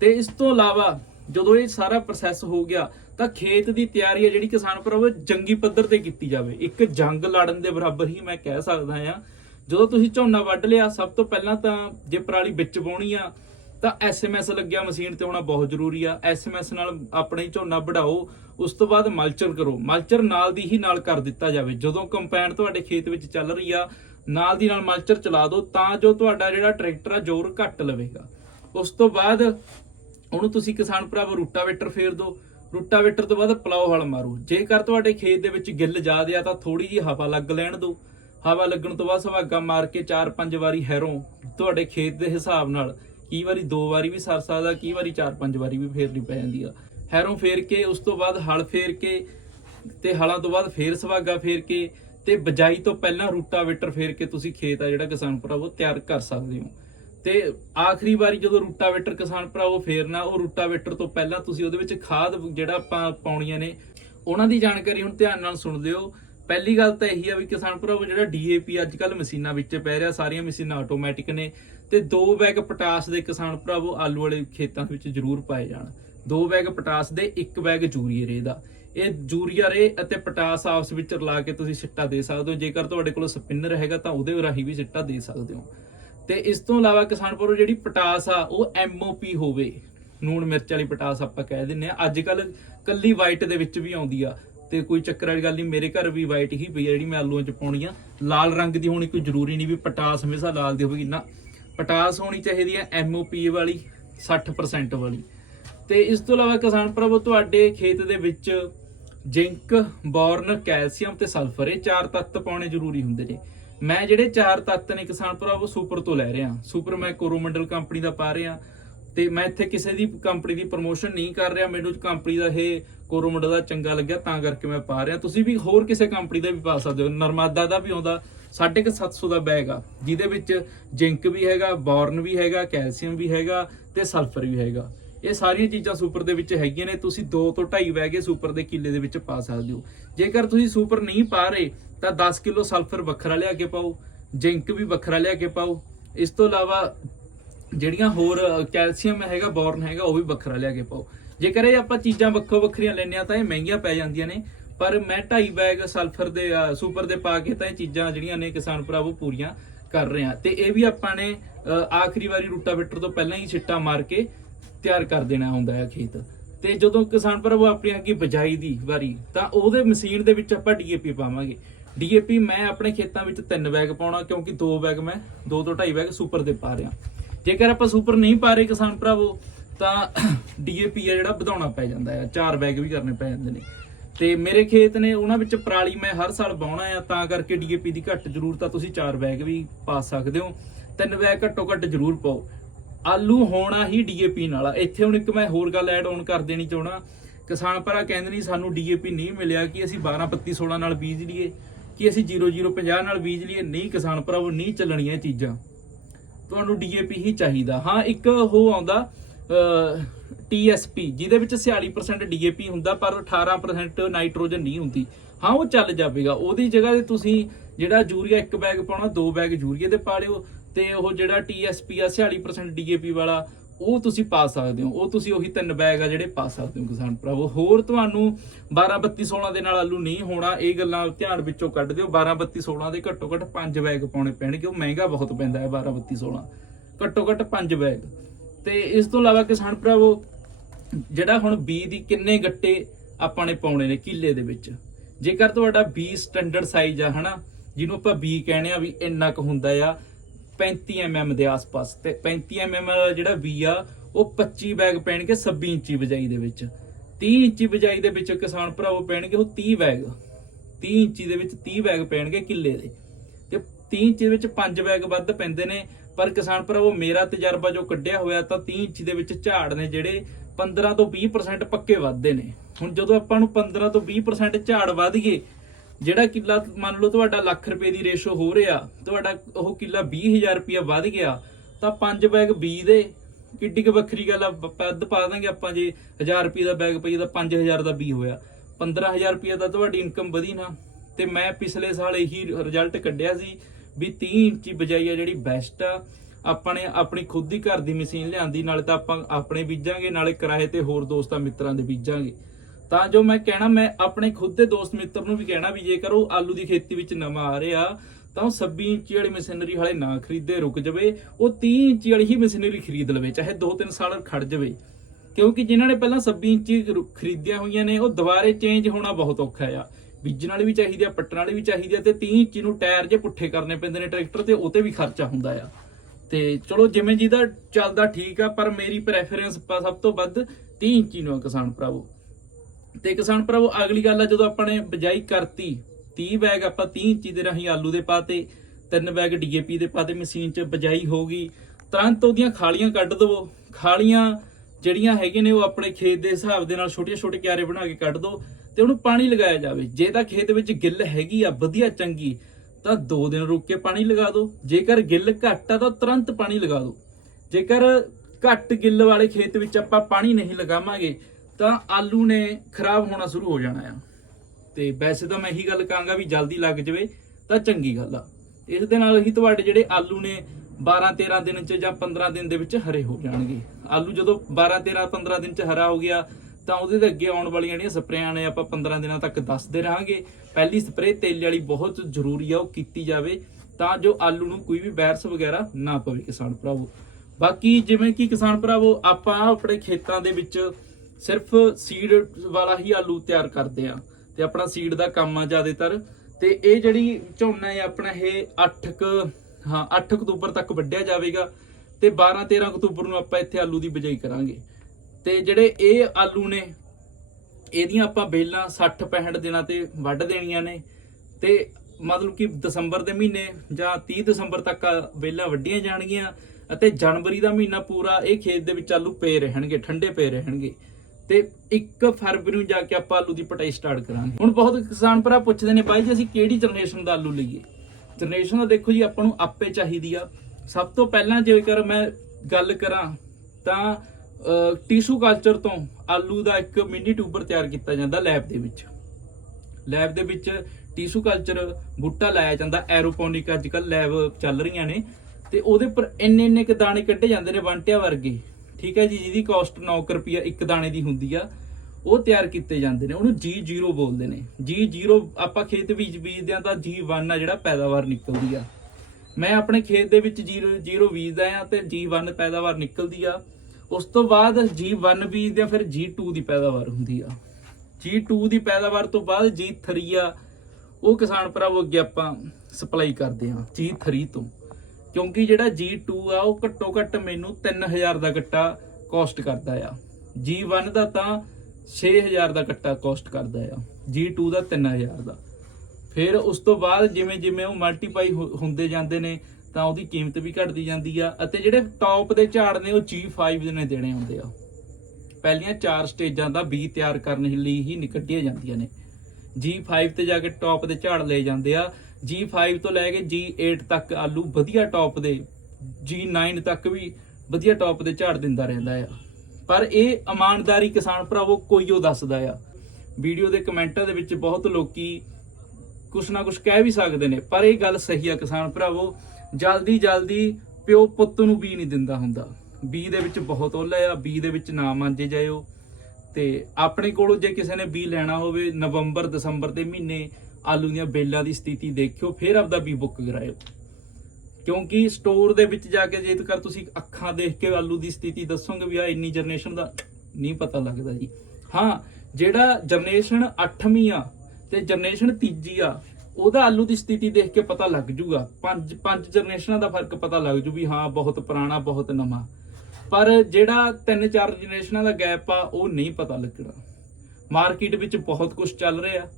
ਤੇ ਇਸ ਤੋਂ ਇਲਾਵਾ ਜਦੋਂ ਇਹ ਸਾਰਾ ਪ੍ਰੋਸੈਸ ਹੋ ਗਿਆ, ਤਾਂ ਖੇਤ ਦੀ ਤਿਆਰੀ ਹੈ ਜਿਹੜੀ ਕਿਸਾਨ ਭਰਾਵੋ, ਜੰਗੀ ਪੱਧਰ ਤੇ ਕੀਤੀ ਜਾਵੇ। ਇੱਕ ਜੰਗ ਲੜਨ ਦੇ ਬਰਾਬਰ ਹੀ ਮੈਂ ਕਹਿ ਸਕਦਾ ਆ ਜਦੋਂ ਤੁਸੀਂ ਝੋਨਾ ਵੱਢ ਲਿਆ, ਸਭ ਤੋਂ ਪਹਿਲਾਂ ਤਾਂ ਜੇ ਪਰਾਲੀ ਵਿੱਚ ਪਾਉਣੀ ਆ, ਤਾਂ ਐਸਐਮਐਸ ਲੱਗਿਆ ਮਸ਼ੀਨ ਤੇ ਹੋਣਾ ਬਹੁਤ ਜ਼ਰੂਰੀ ਆ। ਐਸਐਮਐਸ ਨਾਲ ਆਪਣੇ ਝੋਨਾ ਵਢਾਓ, ਉਸ ਤੋਂ ਬਾਅਦ ਮਲਚਰ ਕਰੋ। ਮਲਚਰ ਨਾਲ ਦੀ ਹੀ ਨਾਲ ਕਰ ਦਿੱਤਾ ਜਾਵੇ। ਜਦੋਂ ਕੰਪੈਨ ਤੁਹਾਡੇ ਖੇਤ ਵਿੱਚ ਚੱਲ ਰਹੀ ਆ, ਨਾਲ ਦੀ ਨਾਲ ਮਲਚਰ ਚਲਾ ਦਿਓ, ਤਾਂ ਜੋ ਤੁਹਾਡਾ ਜਿਹੜਾ ਟਰੈਕਟਰ ਆ, ਜ਼ੋਰ ਘੱਟ ਲਵੇਗਾ। ਉਸ ਤੋਂ ਬਾਅਦ ਉਹਨੂੰ ਤੁਸੀਂ ਕਿਸਾਨ ਭਰਾਵੋ ਰੂਟਾਵੇਟਰ ਫੇਰ ਦਿਓ। ਰੂਟਾਵੇਟਰ ਤੋਂ ਬਾਅਦ ਪਲਾਓ ਹਲ ਮਾਰੋ। ਜੇਕਰ ਤੁਹਾਡੇ ਖੇਤ ਦੇ ਵਿੱਚ ਗਿੱਲ ਜ਼ਿਆਦੇ ਆ, ਤਾਂ ਥੋੜੀ ਜਿਹੀ ਹਵਾ ਲੱਗ ਲੈਣ ਦਿਓ। ਹਵਾ ਲੱਗਣ ਤੋਂ ਬਾਅਦ ਸੁਹਾਗਾ ਮਾਰ ਕੇ 4-5 ਵਾਰੀ ਹੈਰੋਂ ਤੁਹਾਡੇ ਖੇਤ ਦੇ ਹਿਸਾਬ ਨਾਲ। ਕਈ ਵਾਰੀ ਦੋ ਵਾਰੀ ਵੀ ਸਰ ਸਕਦਾ, ਕਈ ਵਾਰੀ 4-5 ਵਾਰੀ ਵੀ ਫੇਰਨੀ ਪੈ ਜਾਂਦੀ ਆ। ਹੈਰੋਂ ਫੇਰ ਕੇ, ਉਸ ਤੋਂ ਬਾਅਦ ਹਲ ਫੇਰ ਕੇ ਤੇ ਹਲਾਂ ਤੋਂ ਬਾਅਦ ਫੇਰ ਸੁਹਾਗਾ ਫੇਰ ਕੇ ਤੇ ਬਜਾਈ ਤੋਂ ਪਹਿਲਾਂ ਰੂਟਾਵੇਟਰ ਫੇਰ ਕੇ ਤੁਸੀਂ ਖੇਤ ਆ ਜਿਹੜਾ ਕਿਸਾਨ ਭਰਾਵੋ ਤਿਆਰ ਕਰ ਸਕਦੇ ਹੋ। ਤੇ ਆਖਰੀ ਵਾਰੀ ਜਦੋਂ ਰੂਟਾਵੇਟਰ ਕਿਸਾਨ ਭਰਾਵੋ ਫੇਰਨਾ, ਉਹ ਰੂਟਾਵੇਟਰ ਤੋਂ ਪਹਿਲਾਂ ਤੁਸੀਂ ਉਹਦੇ ਵਿੱਚ ਖਾਦ ਜਿਹੜਾ ਆਪਾਂ ਪਾਉਣੀਆਂ ਨੇ, ਉਹਨਾਂ ਦੀ ਜਾਣਕਾਰੀ ਹੁਣ ਧਿਆਨ ਨਾਲ ਸੁਣ ਲਿਓ ਪਹਿਲੀ ਗੱਲ ਤਾਂ ਇਹੀ ਆ ਵੀ ਕਿਸਾਨ ਭਰਾਵੋ, ਜਿਹੜਾ ਡੀਏਪੀ ਅੱਜ ਕੱਲ ਮਸ਼ੀਨਾਂ ਵਿੱਚ ਪੈ ਰਿਹਾ, ਸਾਰੀਆਂ ਮਸ਼ੀਨਾਂ ਆਟੋਮੈਟਿਕ ਨੇ ਤੇ ਦੋ ਬੈਗ ਪਟਾਸ ਦੇ ਕਿਸਾਨ ਭਰਾਵੋ ਆਲੂ ਵਾਲੇ ਖੇਤਾਂ ਵਿੱਚ ਜ਼ਰੂਰ ਪਾਏ ਜਾਣ। ਦੋ ਬੈਗ ਪਟਾਸ ਦੇ, ਇੱਕ ਬੈਗ ਯੂਰੀਏ ਰੇ ਦਾ। ਇਹ ਯੂਰੀਆ ਰੇ ਅਤੇ ਪਟਾਸ ਆਪਸ ਵਿੱਚ ਰਲਾ ਕੇ ਤੁਸੀਂ ਸਿੱਟਾ ਦੇ ਸਕਦੇ ਹੋ। ਜੇਕਰ ਤੁਹਾਡੇ ਕੋਲ ਸਪਿਨਰ ਹੈਗਾ ਤਾਂ ਉਹਦੇ ਰਾਹੀਂ ਵੀ ਸਿੱਟਾ ਦੇ ਸਕਦੇ ਹੋ। ਤੇ ਇਸ ਤੋਂ ਇਲਾਵਾ ਕਿਸਾਨ ਭਰਾਵੋ, ਜਿਹੜੀ ਪਟਾਸ ਆ, ਉਹ ਐਮਓਪੀ ਹੋਵੇ। ਨੂਣ ਮਿਰਚ ਵਾਲੀ ਪਟਾਸ ਆਪਾਂ ਕਹਿ ਦਿੰਨੇ ਆ ਅੱਜ ਕੱਲ ਕੱਲੀ ਵਾਈਟ ਦੇ ਵਿੱਚ ਵੀ ਆਉਂਦੀ ਆ। ਤੇ ਕੋਈ ਚੱਕਰ ਵਾਲੀ ਗੱਲ ਨਹੀਂ, ਮੇਰੇ ਘਰ ਵੀ ਵਾਈਟ ਹੀ ਪਈ ਆ ਜਿਹੜੀ ਮੈਂ ਆਲੂਆਂ 'ਚ ਪਾਉਣੀ ਆ। ਲਾਲ ਰੰਗ ਦੀ ਹੋਣੀ ਕੋਈ ਜ਼ਰੂਰੀ ਨਹੀਂ ਵੀ ਪਟਾਸ ਹਮੇਸ਼ਾ ਲਾਲ ਦੀ ਹੋਵੇਗੀ ਨਾ। ਪਟਾਸ ਹੋਣੀ ਚਾਹੀਦੀ ਹੈ ਐਮਓਪੀ ਵਾਲੀ 60% ਵਾਲੀ। ਤੇ ਇਸ ਤੋਂ ਇਲਾਵਾ ਕਿਸਾਨ ਭਰਾਵੋ, ਤੁਹਾਡੇ ਖੇਤ ਦੇ ਵਿੱਚ ਜ਼ਿੰਕ, ਬੋਰਨ, ਕੈਲਸ਼ੀਅਮ ਤੇ ਸਲਫਰ, ਇਹ ਚਾਰ ਤੱਤ ਪਾਉਣੇ ਜ਼ਰੂਰੀ ਹੁੰਦੇ ਨੇ। ਮੈਂ ਜਿਹੜੇ ਚਾਰ ਤੱਤ ਨੇ ਕਿਸਾਨ ਭਰਾਵੋ, ਸੁਪਰ ਤੋਂ ਲੈ ਰਿਹਾ। ਸੁਪਰ ਮੈਂ ਕੋਰੋਮੰਡਲ ਕੰਪਨੀ ਦਾ ਪਾ ਰਿਹਾ। ਤੇ ਮੈਂ ਇੱਥੇ ਕਿਸੇ ਦੀ ਕੰਪਨੀ ਦੀ ਪ੍ਰੋਮੋਸ਼ਨ ਨਹੀਂ ਕਰ ਰਿਹਾ, ਮੈਨੂੰ ਕੰਪਨੀ ਦਾ ਇਹ ਕੋਰੋਮੰਡਲ ਦਾ ਚੰਗਾ ਲੱਗਿਆ, ਤਾਂ ਕਰਕੇ ਮੈਂ ਪਾ ਰਿਹਾ। ਤੁਸੀਂ ਵੀ ਹੋਰ ਕਿਸੇ ਕੰਪਨੀ ਦਾ ਵੀ ਪਾ ਸਕਦੇ ਹੋ। ਨਰਮਾਦਾ ਦਾ ਵੀ ਆਉਂਦਾ 750 ਦਾ ਬੈਗ ਆ, ਜਿਹਦੇ ਵਿੱਚ ਜ਼ਿੰਕ ਵੀ ਹੈਗਾ, ਬੋਰਨ ਵੀ ਹੈਗਾ, ਕੈਲਸ਼ੀਅਮ ਵੀ ਹੈਗਾ ਤੇ ਸਲਫਰ ਵੀ ਹੈਗਾ। ਇਹ ਸਾਰੀਆਂ ਚੀਜ਼ਾਂ ਸੁਪਰ ਦੇ ਵਿੱਚ ਹੈਗੀਆਂ ਨੇ, ਤੁਸੀਂ 2 ਤੋਂ 2.5 ਬੈਗੇ ਸੁਪਰ ਦੇ ਕਿੱਲੇ ਦੇ ਵਿੱਚ ਪਾ ਸਕਦੇ ਹੋ। ਜੇਕਰ ਤੁਸੀਂ ਸੁਪਰ ਨਹੀਂ ਪਾ ਰਹੇ, ਤਾਂ 10 ਕਿਲੋ ਸਲਫਰ ਵੱਖਰਾ ਲਿਆ ਕੇ ਪਾਓ, ਜ਼ਿੰਕ ਵੀ ਵੱਖਰਾ ਲਿਆ ਕੇ ਪਾਓ। ਇਸ ਤੋਂ ਇਲਾਵਾ ਜਿਹੜੀਆਂ ਹੋਰ ਕੈਲਸ਼ੀਅਮ ਹੈਗਾ, ਬੋਰਨ ਹੈਗਾ, ਉਹ ਵੀ ਵੱਖਰਾ ਲਿਆ ਕੇ ਪਾਓ। ਜੇਕਰ ਇਹ ਆਪਾਂ ਚੀਜ਼ਾਂ ਵੱਖੋ ਵੱਖਰੀਆਂ ਲੈਂਦੇ ਆ ਤਾਂ ਇਹ ਮਹਿੰਗੀਆਂ ਪੈ ਜਾਂਦੀਆਂ ਨੇ। ਪਰ ਮੈਂ 2.5 ਬੈਗ ਸਲਫਰ ਦੇ ਸੁਪਰ ਦੇ ਪਾ ਕੇ ਤਾਂ ਇਹ ਚੀਜ਼ਾਂ ਜਿਹੜੀਆਂ ਨੇ ਕਿਸਾਨ ਭਰਾਵੋ ਪੂਰੀਆਂ ਕਰ ਰਹੇ ਆ ਤੇ ਇਹ ਵੀ ਆਪਾਂ ਨੇ ਆਖਰੀ ਵਾਰੀ ਰੂਟਾਵੇਟਰ ਤੋਂ ਪਹਿਲਾਂ ਹੀ ਛਿੱਟਾ ਮਾਰ ਕੇ ਤਿਆਰ ਕਰ ਦੇਣਾ ਹੁੰਦਾ ਹੈ ਖੇਤ। ਤੇ ਜਦੋਂ ਕਿਸਾਨ ਭਰਾਵੋ ਆਪਣੀ ਅੱਗੇ ਬਜਾਈ ਦੀ ਵਾਰੀ, ਤਾਂ ਉਹਦੇ ਮਸ਼ੀਨ ਦੇ ਵਿੱਚ ਆਪਾਂ ਡੀਏਪੀ ਪਾਵਾਂਗੇ। ਡੀਏਪੀ ਮੈਂ ਆਪਣੇ ਖੇਤਾਂ ਵਿੱਚ ਤਿੰਨ ਬੈਗ ਪਾਉਣਾ, ਕਿਉਂਕਿ ਦੋ ਬੈਗ ਮੈਂ, ਦੋ ਤੋਂ ਢਾਈ ਬੈਗ ਸੁਪਰ ਦੇ ਪਾ ਰਿਹਾ। ਜੇਕਰ ਆਪਾਂ ਸੁਪਰ ਨਹੀਂ ਪਾ ਰਹੇ ਕਿਸਾਨ ਭਰਾਵੋ, ਤਾਂ ਡੀਏਪੀ ਆ ਜਿਹੜਾ ਵਧਾਉਣਾ ਪੈ ਜਾਂਦਾ ਹੈ ਚਾਰ ਬੈਗ ਵੀ ਕਰਨੇ ਪੈ ਜਾਂਦੇ ਨੇ। ਤੇ ਮੇਰੇ ਖੇਤ ਨੇ ਉਹਨਾਂ ਵਿੱਚ ਪਰਾਲੀ ਮੈਂ ਹਰ ਸਾਲ ਬਾਉਣਾ ਆ, ਤਾਂ ਕਰਕੇ ਡੀਏਪੀ ਦੀ ਘੱਟ ਜ਼ਰੂਰਤ ਆ, ਤੁਸੀਂ ਚਾਰ ਬੈਗ ਵੀ ਪਾ ਸਕਦੇ ਹੋ। ਤਿੰਨ ਬੈਗ ਘੱਟੋ ਘੱਟ ਜ਼ਰੂਰ ਪਾਓ। ਆਲੂ ਹੋਣਾ ਹੀ ਡੀਏਪੀ ਨਾਲ ਇੱਥੇ ਹੁਣ ਇੱਕ ਮੈਂ ਹੋਰ ਗੱਲ ਐਡ ਆਨ ਕਰ ਦੇਣੀ ਚਾਹਣਾ ਕਿਸਾਨ ਭਰਾ ਕਹਿੰਦੇ ਨਹੀਂ ਸਾਨੂੰ ਡੀਏਪੀ ਨਹੀਂ ਮਿਲਿਆ ਕਿ ਅਸੀਂ 12 35 16 ਨਾਲ ਬੀਜ ਲਈਏ, ਕਿ ਅਸੀਂ 0050 ਨਾਲ ਬੀਜ ਲਈਏ। ਨਹੀਂ ਕਿਸਾਨ ਭਰਾਵੋ, ਨਹੀਂ ਚੱਲਣੀਆਂ ਇਹ ਚੀਜ਼ਾਂ। ਤੁਹਾਨੂੰ ਡੀਏਪੀ ਹੀ ਚਾਹੀਦਾ। ਹਾਂ, ਇੱਕ ਉਹ ਆਉਂਦਾ ਟੀਐਸਪੀ ਜਿਹਦੇ ਵਿੱਚ 46% ਡੀਏਪੀ ਹੁੰਦਾ, ਪਰ 18% ਨਾਈਟ੍ਰੋਜਨ ਨਹੀਂ ਹੁੰਦੀ। ਹਾਂ, ਉਹ ਚੱਲ ਜਾਵੇਗਾ। ਉਹਦੀ ਜਗ੍ਹਾ ਤੇ ਤੁਸੀਂ ਜਿਹੜਾ ਯੂਰੀਆ ਇੱਕ ਬੈਗ ਪਾਉਣਾ, ਦੋ ਬੈਗ ਯੂਰੀਆ ਦੇ ਪਾ ਲਿਓ, ਤੇ ਉਹ ਜਿਹੜਾ ਟੀਐਸਪੀ ਆ 46% ਡੀਏਪੀ ਵਾਲਾ ਉਹ ਤੁਸੀਂ ਪਾ ਸਕਦੇ ਹੋ, ਉਹ ਤੁਸੀਂ ਉਹੀ ਤਿੰਨ ਬੈਗ ਆ ਜਿਹੜੇ ਪਾ ਸਕਦੇ ਹੋ ਕਿਸਾਨ ਭਰਾਵੋ। ਹੋਰ ਤੁਹਾਨੂੰ 12 32 16 ਦੇ ਨਾਲ ਆਲੂ ਨਹੀਂ ਹੋਣਾ, ਇਹ ਗੱਲਾਂ ਧਿਆਨ ਵਿੱਚੋਂ ਕੱਢ ਦਿਓ। 12 32 16 ਦੇ ਘੱਟੋ ਘੱਟ 5 ਬੈਗ ਪਾਉਣੇ ਪੈਣਗੇ, ਉਹ ਮਹਿੰਗਾ ਬਹੁਤ ਪੈਂਦਾ ਹੈ 12 32 16 ਘੱਟੋ ਘੱਟ 5 ਬੈਗ ਤੇ ਇਸ ਤੋਂ ਇਲਾਵਾ ਕਿਸਾਨ ਭਰਾਵੋ, ਜਿਹੜਾ ਹੁਣ ਬੀ ਦੀ ਕਿੰਨੇ ਗੱਟੇ ਆਪਾਂ ਨੇ ਪਾਉਣੇ ਨੇ ਕਿੱਲੇ ਦੇ ਵਿੱਚ। ਜੇਕਰ ਤੁਹਾਡਾ ਬੀ ਸਟੈਂਡਰਡ ਸਾਈਜ਼ ਆ, ਹਨਾ, ਜਿਹਨੂੰ ਆਪਾਂ ਬੀ ਕਹਿੰਦੇ ਆ ਵੀ ਇੰਨਾ ਕੁ ਹੁੰਦਾ ਆ 35 mm ਦੇ ਆਸ-ਪਾਸ ਤੇ 35 mm ਵਾਲਾ ਜਿਹੜਾ ਵੀ ਆ, ਉਹ 25 ਬੈਗ ਪੈਣਗੇ 26 ਇੰਚੀ ਬਜਾਈ ਦੇ ਵਿੱਚ। 30 ਇੰਚੀ ਬਜਾਈ ਦੇ ਵਿੱਚ ਕਿਸਾਨ ਭਰਾਵੋ ਪੈਣਗੇ ਉਹ 30 ਬੈਗ। 30 ਇੰਚੀ ਦੇ ਵਿੱਚ 30 ਬੈਗ ਪੈਣਗੇ ਕਿੱਲੇ ਦੇ। ਤੇ 30 ਇੰਚੀ ਦੇ ਵਿੱਚ 5 ਬੈਗ ਵੱਧ ਪੈਂਦੇ ਨੇ, ਪਰ ਕਿਸਾਨ ਭਰਾਵੋ ਮੇਰਾ ਤਜਰਬਾ ਜੋ ਕੱਢਿਆ ਹੋਇਆ ਤਾਂ 30 ਇੰਚੀ ਦੇ ਵਿੱਚ ਝਾੜ ਨੇ ਜਿਹੜੇ 15 ਤੋਂ 20% ਪੱਕੇ ਵੱਧਦੇ ਨੇ। ਹੁਣ ਜਦੋਂ ਆਪਾਂ ਨੂੰ 15 ਤੋਂ 20% ਝਾੜ ਵੱਧ ਗਏ ਜਿਹੜਾ ਕਿੱਲਾ ਮੰਨ ਲਓ ਤੁਹਾਡਾ ਲੱਖ ਰੁਪਏ ਦੀ ਰੇਸ਼ੋ ਹੋ ਰਿਹਾ, ਤੁਹਾਡਾ ਉਹ ਕਿੱਲਾ 20000 ਰੁਪਇਆ ਵੱਧ ਗਿਆ, ਤਾਂ ਪੰਜ ਬੈਗ ਬੀ ਦੇ। ਕਿੱਡੀ ਕੁ ਵੱਖਰੀ ਗੱਲ ਆ, ਬ- ਵੱਧ ਪਾ ਦਾਂਗੇ ਆਪਾਂ ਜੇ 1000 ਰੁਪਏ ਦਾ ਬੈਗ ਪਈ ਤਾਂ 5000 ਦਾ ਬੀ ਹੋਇਆ। 15000 ਰੁਪਏ ਦਾ ਤੁਹਾਡੀ ਇਨਕਮ ਵਧੀ ਨਾ। ਤੇ ਮੈਂ ਪਿਛਲੇ ਸਾਲ ਇਹੀ ਰਿਜ਼ਲਟ ਕੱਢਿਆ ਸੀ ਵੀ 30 ਇੰਚੀ ਬਜਾਈ ਆ ਜਿਹੜੀ ਬੈਸਟ ਆ। ਆਪਾਂ ਨੇ ਆਪਣੀ ਖੁਦ ਦੀ ਘਰ ਦੀ ਮਸ਼ੀਨ ਲਿਆਂਦੀ, ਨਾਲੇ ਤਾਂ ਆਪਾਂ ਆਪਣੇ ਬੀਜਾਂਗੇ, ਨਾਲੇ ਕਿਰਾਏ ਤੇ ਹੋਰ ਦੋਸਤਾਂ ਮਿੱਤਰਾਂ ਦੇ ਬੀਜਾਂਗੇ। ਤਾਂ ਜੋ ਮੈਂ ਕਹਿਣਾ, ਮੈਂ ਆਪਣੇ ਖੁਦ ਦੇ ਦੋਸਤ ਮਿੱਤਰ ਨੂੰ ਵੀ ਕਹਿਣਾ ਵੀ ਜੇਕਰ ਉਹ ਆਲੂ ਦੀ ਖੇਤੀ ਵਿੱਚ ਨਵਾਂ ਆ ਰਿਹਾ, ਤਾਂ ਉਹ 26 ਇੰਚੀ ਵਾਲੀ ਮਸ਼ੀਨਰੀ ਹਾਲੇ ਨਾ ਖਰੀਦੇ, ਰੁਕ ਜਾਵੇ। ਉਹ 30 ਇੰਚੀ ਵਾਲੀ ਹੀ ਮਸ਼ੀਨਰੀ ਖਰੀਦ ਲਵੇ, ਚਾਹੇ 2-3 ਸਾਲ ਖੜ ਜਾਵੇ। ਕਿਉਂਕਿ ਜਿਨ੍ਹਾਂ ਨੇ ਪਹਿਲਾਂ 26 ਇੰਚੀ ਖਰੀਦੀਆਂ ਹੋਈਆਂ ਨੇ, ਉਹ ਦੁਬਾਰੇ ਚੇਂਜ ਹੋਣਾ ਬਹੁਤ ਔਖਾ ਆ। ਬੀਜਣ ਵਾਲੀ ਵੀ ਚਾਹੀਦੀ ਆ, ਪੱਟਣ ਵਾਲੀ ਵੀ ਚਾਹੀਦੀ ਆ, ਤੇ 30 ਇੰਚੀ ਨੂੰ ਟਾਇਰ ਜੇ ਪੁੱਠੇ ਕਰਨੇ ਪੈਂਦੇ ਨੇ ਟਰੈਕਟਰ, ਤੇ ਉਹ ਤੇ ਵੀ ਖਰਚਾ ਹੁੰਦਾ ਆ। ਤੇ ਚਲੋ, ਜਿਵੇਂ ਜਿਹਦਾ ਚੱਲਦਾ ਠੀਕ ਆ, ਪਰ ਮੇਰੀ ਪ੍ਰੈਫਰੈਂਸ ਸਭ ਤੋਂ ਵੱਧ 30 ਇੰਚੀ ਨੂੰ ਆ ਕਿਸਾਨ ਭਰਾਵੋ। ਤੇ ਕਿਸਾਨ ਭਰਾਵੋ, ਅਗਲੀ ਗੱਲ ਆ, ਜਦੋਂ ਆਪਾਂ ਨੇ ਬਜਾਈ ਕਰਤੀ 30 ਬੈਗ ਆਪਾਂ 30 ਇੰਚੀ ਦੇ ਰਾਹੀਂ ਆਲੂ ਦੇ ਪਾਤੇ, ਤਿੰਨ ਬੈਗ ਡੀਏਪੀ ਦੇ ਪਾਤੇ, ਮਸ਼ੀਨ 'ਚ ਬਜਾਈ ਹੋ ਗਈ, ਤੁਰੰਤ ਉਹਦੀਆਂ ਖਾਲੀਆਂ ਕੱਢ ਦਵੋ। ਖਾਲੀਆਂ ਜਿਹੜੀਆਂ ਹੈਗੀਆਂ ਨੇ, ਉਹ ਆਪਣੇ ਖੇਤ ਦੇ ਹਿਸਾਬ ਦੇ ਨਾਲ ਛੋਟੇ ਛੋਟੇ ਕਿਆਰੇ ਬਣਾ ਕੇ ਕੱਢ ਦੋ ਤੇ ਉਹਨੂੰ ਪਾਣੀ ਲਗਾਇਆ ਜਾਵੇ। ਜੇ ਤਾਂ ਖੇਤ ਵਿੱਚ ਗਿੱਲ ਹੈਗੀ ਆ, ਵਧੀਆ ਚੰਗੀ, ਤਾਂ 2 ਦਿਨ ਰੁਕ ਕੇ ਪਾਣੀ ਲਗਾ ਦਿਓ। ਜੇਕਰ ਗਿੱਲ ਘੱਟ ਆ, ਤਾਂ ਤੁਰੰਤ ਪਾਣੀ ਲਗਾ ਦਿਓ। ਜੇਕਰ ਘੱਟ ਗਿੱਲ ਵਾਲੇ ਖੇਤ ਵਿੱਚ ਆਪਾਂ ਪਾਣੀ ਨਹੀਂ ਲਗਾਵਾਂਗੇ ਤਾਂ ਆਲੂ ਨੇ ਖਰਾਬ ਹੋਣਾ ਸ਼ੁਰੂ ਹੋ ਜਾਣਾ ਆ। ਤੇ ਵੈਸੇ ਤਾਂ ਮੈਂ ਇਹੀ ਗੱਲ ਕਹਾਂਗਾ ਵੀ ਜਲਦੀ ਲੱਗ ਜਾਵੇ, ਤਾਂ ਚੰਗੀ ਗੱਲ ਆ। ਇਸ ਦੇ ਨਾਲ ਹੀ ਤੁਹਾਡੇ ਜਿਹੜੇ ਆਲੂ ਨੇ 12 13 ਦਿਨ ਚ ਜਾਂ 15 ਦਿਨ ਦੇ ਵਿੱਚ ਹਰੇ ਹੋ ਜਾਣਗੇ। ਆਲੂ ਜਦੋਂ 12 13 15 ਦਿਨ ਚ ਹਰਾ ਹੋ ਗਿਆ, ਤਾਂ ਉਹਦੇ ਦੇ ਅੱਗੇ ਆਉਣ ਵਾਲੀਆਂ ਜਿਹੜੀਆਂ ਸਪਰੇਆਂ ਨੇ, ਆਪਾਂ 15 ਦਿਨਾਂ ਤੱਕ ਦੱਸਦੇ ਰਹਾਂਗੇ। ਪਹਿਲੀ ਸਪਰੇਅ ਤੇਲ ਵਾਲੀ ਬਹੁਤ ਜ਼ਰੂਰੀ ਆ, ਉਹ ਕੀਤੀ ਜਾਵੇ, ਤਾਂ ਜੋ ਆਲੂ ਨੂੰ ਕੋਈ ਵੀ ਵਾਇਰਸ ਵਗੈਰਾ ਨਾ ਪਵੇ ਕਿਸਾਨ ਭਰਾਵੋ। ਬਾਕੀ ਜਿਵੇਂ ਕਿ ਕਿਸਾਨ ਭਰਾਵੋ, ਆਪਾਂ ਆਪਣੇ ਖੇਤਾਂ ਦੇ ਵਿੱਚ ਸਿਰਫ ਸੀਡ ਵਾਲਾ ਹੀ ਆਲੂ ਤਿਆਰ ਕਰਦੇ ਆ ਤੇ ਆਪਣਾ ਸੀਡ ਦਾ ਕੰਮ ਆ ਜ਼ਿਆਦਾਤਰ। ਤੇ ਇਹ ਜਿਹੜੀ ਝੋਨਾ ਹੈ, ਆਪਣਾ ਇਹ 8 ਕ, ਹਾਂ 8 ਅਕਤੂਬਰ ਤੱਕ ਵੱਢਿਆ ਜਾਵੇਗਾ ਤੇ 12 13 ਅਕਤੂਬਰ ਨੂੰ ਆਪਾਂ ਇੱਥੇ ਆਲੂ ਦੀ ਬਿਜਾਈ ਕਰਾਂਗੇ। ਤੇ ਜਿਹੜੇ ਇਹ ਆਲੂ ਨੇ, ਇਹਦੀਆਂ ਆਪਾਂ ਬੇਲਾਂ 60 65 ਦਿਨਾਂ ਤੇ ਵੱਢ ਦੇਣੀਆਂ ਨੇ ਤੇ ਮਤਲਬ ਕਿ ਦਸੰਬਰ ਦੇ ਮਹੀਨੇ ਜਾਂ 30 ਦਸੰਬਰ ਤੱਕ ਬੇਲਾਂ ਵੱਢੀਆਂ ਜਾਣਗੀਆਂ ਅਤੇ ਜਨਵਰੀ ਦਾ ਮਹੀਨਾ ਪੂਰਾ ਇਹ ਖੇਤ ਦੇ ਵਿੱਚ ਆਲੂ ਪਏ ਰਹਿਣਗੇ, ਠੰਡੇ ਪਏ ਰਹਿਣਗੇ। ਤੇ 1 ਫਰਵਰੀ ਨੂੰ ਜਾ ਕੇ ਆਪਾਂ ਆਲੂ ਦੀ ਪਟਾਈ ਸਟਾਰਟ ਕਰਾਂਗੇ। ਹੁਣ ਬਹੁਤ ਕਿਸਾਨ ਭਰਾ ਪੁੱਛਦੇ ਨੇ, ਬਾਈ ਜੀ, ਅਸੀਂ ਕਿਹੜੀ ਜਨਰੇਸ਼ਨ ਦਾ ਆਲੂ ਲਈਏ? ਜਨਰੇਸ਼ਨ ਦਾ ਦੇਖੋ ਜੀ, ਆਪਾਂ ਨੂੰ ਆਪੇ ਚਾਹੀਦੀ ਆ। ਸਭ ਤੋਂ ਪਹਿਲਾਂ ਜੇਕਰ ਮੈਂ ਗੱਲ ਕਰਾਂ, ਤਾਂ ਟਿਸ਼ੂ ਕਲਚਰ ਤੋਂ ਆਲੂ ਦਾ ਇੱਕ ਮਿੰਨੀ ਟਿਊਬਰ ਤਿਆਰ ਕੀਤਾ ਜਾਂਦਾ ਲੈਬ ਦੇ ਵਿੱਚ। ਲੈਬ ਦੇ ਵਿੱਚ ਟਿਸ਼ੂ ਕਲਚਰ ਬੂਟਾ ਲਾਇਆ ਜਾਂਦਾ ਐਰੋਪੋਨਿਕ ਅੱਜ ਕੱਲ ਲੈਬ ਚੱਲ ਰਹੀਆਂ ਨੇ, ਤੇ ਉਹਦੇ ਉੱਪਰ ਇੰਨੇ ਇੰਨੇ ਕ ਦਾਣੇ ਕੱਢੇ ਜਾਂਦੇ ਨੇ ਵੰਟਿਆ ਵਰਗੇ। ਠੀਕ ਹੈ ਜੀ, ਜਿਹਦੀ ਕਾਸਟ 9 ਰੁਪਿਆ ਇੱਕ ਦਾਣੇ ਦੀ ਹੁੰਦੀ ਆ, ਉਹ ਤਿਆਰ ਕੀਤੇ ਜਾਂਦੇ ਨੇ। ਉਹਨੂੰ G0 ਬੋਲਦੇ ਨੇ। G0 ਆਪਾਂ ਖੇਤ ਵਿੱਚ ਬੀਜਦੇ ਆ ਤਾਂ G1 ਆ ਜਿਹੜਾ ਪੈਦਾਵਾਰ ਨਿਕਲਦੀ ਆ। ਮੈਂ ਆਪਣੇ ਖੇਤ ਦੇ ਵਿੱਚ 0 ਬੀਜਦਾ ਆ ਤੇ G1 ਪੈਦਾਵਾਰ ਨਿਕਲਦੀ ਆ। ਉਸ ਤੋਂ ਬਾਅਦ G1 ਬੀਜਦੇ ਆ ਫਿਰ G2 ਦੀ ਪੈਦਾਵਾਰ ਹੁੰਦੀ ਆ। G2 ਦੀ ਪੈਦਾਵਾਰ ਤੋਂ ਬਾਅਦ G3 ਆ, ਉਹ ਕਿਸਾਨ ਭਰਾਵੋ ਅੱਗੇ ਆਪਾਂ ਸਪਲਾਈ ਕਰਦੇ ਆ G3 ਤੋਂ। ਕਿਉਂਕਿ ਜਿਹੜਾ G2 ਆ, ਉਹ ਘੱਟੋ ਘੱਟ ਮੈਨੂੰ 3000 ਦਾ ਕੱਟਾ ਕਾਸਟ ਕਰਦਾ ਆ। G1 ਦਾ ਤਾਂ 6000 ਦਾ ਕੱਟਾ ਕਾਸਟ ਕਰਦਾ ਆ। G2 ਦਾ 3000 ਦਾ। ਫਿਰ ਉਸ ਤੋਂ ਬਾਅਦ ਜਿਵੇਂ ਜਿਵੇਂ ਉਹ ਮਲਟੀਪਲਾਈ ਹੁੰਦੇ ਜਾਂਦੇ ਨੇ, ਤਾਂ ਉਹਦੀ ਕੀਮਤ ਵੀ ਘਟਦੀ ਜਾਂਦੀ ਆ। ਅਤੇ ਜਿਹੜੇ ਟੌਪ ਦੇ ਝਾੜ ਨੇ, ਉਹ G5 ਦੇ ਨੇ ਦੇਣੇ ਹੁੰਦੇ ਆ। ਪਹਿਲੀਆਂ ਚਾਰ ਸਟੇਜਾਂ ਦਾ ਬੀ ਤਿਆਰ ਕਰਨ ਲਈ ਹੀ ਨਿਕਟੀਆਂ ਜਾਂਦੀਆਂ ਨੇ। G5 ਤੇ ਜਾ ਕੇ ਟੌਪ ਦੇ ਝਾੜ ਲਏ ਜਾਂਦੇ ਆ। G5 ਤੋਂ ਲੈ ਕੇ G8 ਤੱਕ ਆਲੂ ਵਧੀਆ ਟੌਪ ਦੇ G9 ਤੱਕ ਵੀ ਵਧੀਆ ਟੌਪ ਦੇ ਝਾੜ ਦਿੰਦਾ ਰਹਿੰਦਾ ਆ। ਪਰ ਇਹ ਇਮਾਨਦਾਰੀ ਕਿਸਾਨ ਭਰਾਵੋ ਕੋਈ ਉਹ ਦੱਸਦਾ ਆ। ਵੀਡੀਓ ਦੇ ਕਮੈਂਟਾਂ ਦੇ ਵਿੱਚ ਬਹੁਤ ਲੋਕੀ ਕੁਛ ਨਾ ਕੁਛ ਕਹਿ ਵੀ ਸਕਦੇ ਨੇ, ਪਰ ਇਹ ਗੱਲ ਸਹੀ ਆ ਕਿਸਾਨ ਭਰਾਵੋ, ਜਲਦੀ ਜਲਦੀ ਪਿਓ ਪੁੱਤ ਨੂੰ ਵੀ ਨਹੀਂ ਦਿੰਦਾ ਹੁੰਦਾ। ਬੀ ਦੇ ਵਿੱਚ ਬਹੁਤ ਓਲਾ ਆ, ਬੀ ਦੇ ਵਿੱਚ ਨਾ ਮੰਜੇ ਜਾਇਓ। ਤੇ ਆਪਣੇ ਕੋਲੋਂ ਜੇ ਕਿਸੇ ਨੇ ਬੀ ਲੈਣਾ ਹੋਵੇ, ਨਵੰਬਰ ਦਸੰਬਰ ਦੇ ਮਹੀਨੇ ਆਲੂ ਦੀਆਂ ਬੇਲਾਂ ਦੀ ਸਥਿਤੀ ਦੇਖਿਓ, ਫਿਰ ਆਪਦਾ ਬੀ ਬੁੱਕ ਕਰਾਇਓ। ਕਿਉਂਕਿ ਸਟੋਰ ਦੇ ਵਿੱਚ ਜਾ ਕੇ ਜੇਕਰ ਤੁਸੀਂ ਅੱਖਾਂ ਦੇਖ ਕੇ ਆਲੂ ਦੀ ਸਥਿਤੀ ਦੱਸੋਗੇ ਵੀ ਆ ਇੰਨੀ ਜਨਰੇਸ਼ਨ ਦਾ, ਨਹੀਂ ਪਤਾ ਲੱਗਦਾ ਜੀ। ਹਾਂ, ਜਿਹੜਾ ਜਨਰੇਸ਼ਨ 8ਵੀਂ ਆ ਤੇ ਜਨਰੇਸ਼ਨ ਤੀਜੀ ਆ, ਉਹਦਾ ਆਲੂ ਦੀ ਸਥਿਤੀ ਦੇਖ ਕੇ ਪਤਾ ਲੱਗ ਜੂਗਾ। ਪੰਜ ਪੰਜ ਜਨਰੇਸ਼ਨਾਂ ਦਾ ਫ਼ਰਕ ਪਤਾ ਲੱਗ ਜੂ ਵੀ ਹਾਂ, ਬਹੁਤ ਪੁਰਾਣਾ, ਬਹੁਤ ਨਵਾਂ। ਪਰ ਜਿਹੜਾ ਤਿੰਨ, ਚਾਰ ਜਨਰੇਸ਼ਨਾਂ ਦਾ ਗੈਪ ਆ, ਉਹ ਨਹੀਂ ਪਤਾ ਲੱਗਣਾ। ਮਾਰਕੀਟ ਵਿੱਚ ਬਹੁਤ ਕੁਝ ਚੱਲ ਰਿਹਾ।